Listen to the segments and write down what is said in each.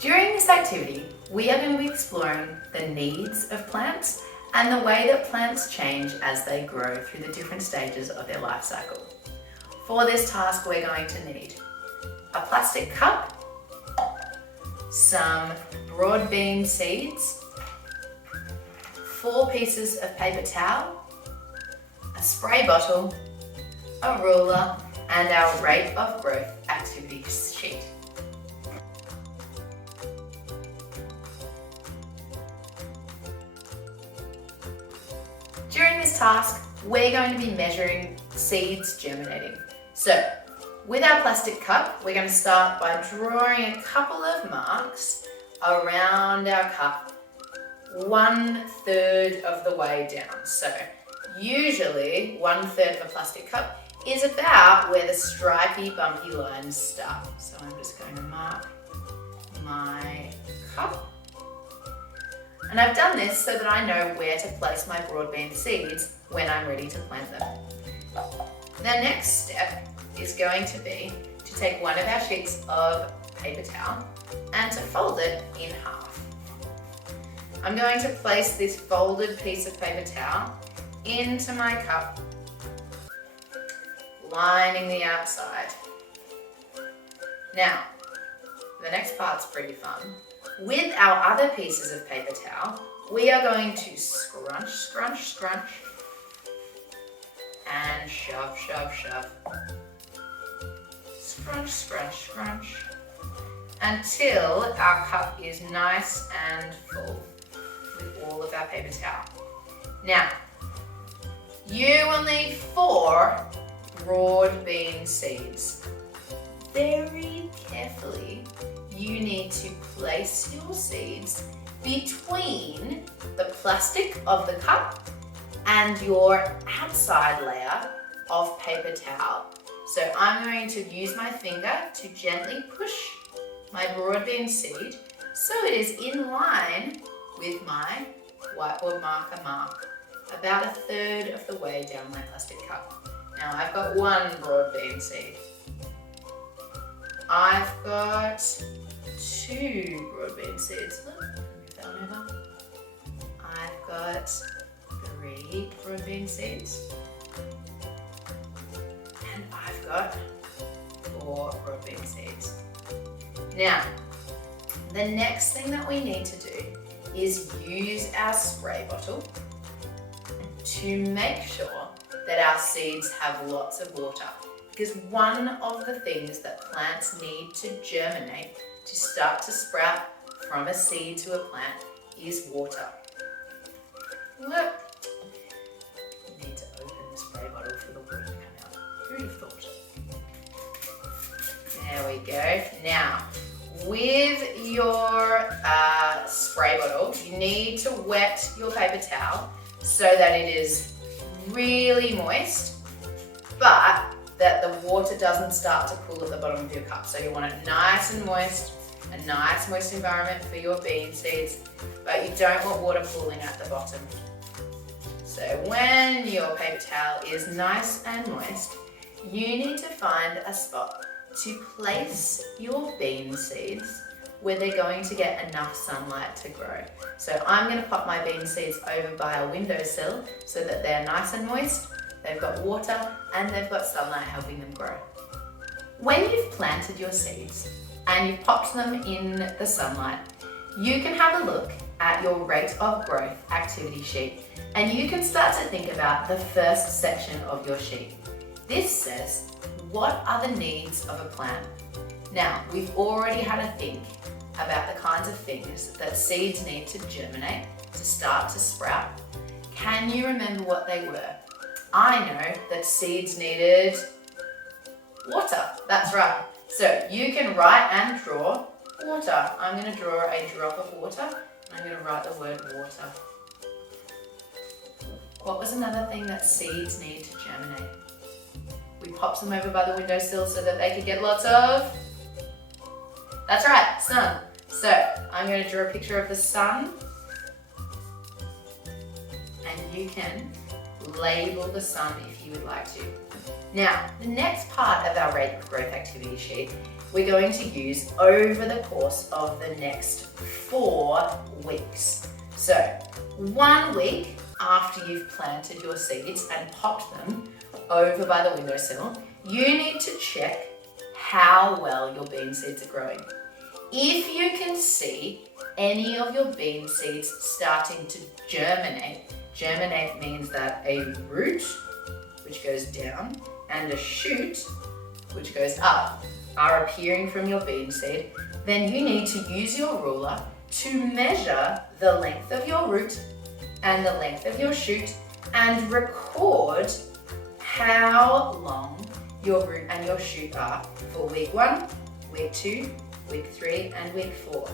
During this activity, we are going to be exploring the needs of plants and the way that plants change as they grow through the different stages of their life cycle. For this task, we're going to need a plastic cup, some broad bean seeds, 4 pieces of paper towel, a spray bottle, a ruler, and our rate of growth activity sheet. During this task, we're going to be measuring seeds germinating. So, with our plastic cup, we're going to start by drawing a couple of marks around our cup, 1/3 of the way down. So, usually 1/3 of a plastic cup is about where the stripy, bumpy lines start. So I'm just going to mark my cup. And I've done this so that I know where to place my broad bean seeds when I'm ready to plant them. The next step is going to be to take one of our sheets of paper towel and to fold it in half. I'm going to place this folded piece of paper towel into my cup, lining the outside. Now, the next part's pretty fun. With our other pieces of paper towel, we are going to scrunch, scrunch, scrunch, and shove, shove, shove. Scrunch, scrunch, scrunch, until our cup is nice and full with all of our paper towel. Now, you will need 4 broad bean seeds. Very carefully, you need to place your seeds between the plastic of the cup and your outside layer of paper towel. So I'm going to use my finger to gently push my broad bean seed so it is in line with my whiteboard marker mark, about 1/3 of the way down my plastic cup. Now I've got 1 broad bean seed. I've got 2 broad bean seeds. Move that one over. I've got 3 broad bean seeds. And I've got 4 broad bean seeds. Now, the next thing that we need to do is use our spray bottle to make sure that our seeds have lots of water. Because one of the things that plants need to germinate, to start to sprout from a seed to a plant, is water. Look, you need to open the spray bottle for the water to come out. Who'd have thought? There we go. Now, with your spray bottle, you need to wet your paper towel so that it is really moist, but that the water doesn't start to pool at the bottom of your cup. So you want it nice and moist, a nice moist environment for your bean seeds, but you don't want water pooling at the bottom. So when your paper towel is nice and moist, you need to find a spot to place your bean seeds where they're going to get enough sunlight to grow. So I'm going to pop my bean seeds over by a windowsill so that they're nice and moist, they've got water, and they've got sunlight helping them grow. When you've planted your seeds and you've popped them in the sunlight, you can have a look at your rate of growth activity sheet, and you can start to think about the first section of your sheet. This says, what are the needs of a plant? Now, we've already had a think about the kinds of things that seeds need to germinate, to start to sprout. Can you remember what they were? I know that seeds needed water. That's right. So you can write and draw water. I'm going to draw a drop of water. I'm going to write the word water. What was another thing that seeds need to germinate? We popped them over by the windowsill so that they could get lots of... That's right, sun. So I'm going to draw a picture of the sun. And you can label the sun if you would like to. Now, the next part of our rate of growth activity sheet, we're going to use over the course of the next 4 weeks. So, 1 week after you've planted your seeds and popped them over by the windowsill, you need to check how well your bean seeds are growing. If you can see any of your bean seeds starting to germinate means that a root, which goes down, and a shoot, which goes up, are appearing from your bean seed, then you need to use your ruler to measure the length of your root and the length of your shoot and record how long your root and your shoot are for week 1, week 2, week 3, and week 4.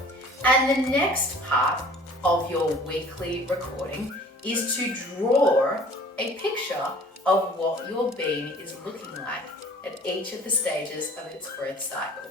And the next part of your weekly recording is to draw a picture of what your bean is looking like at each of the stages of its growth cycle.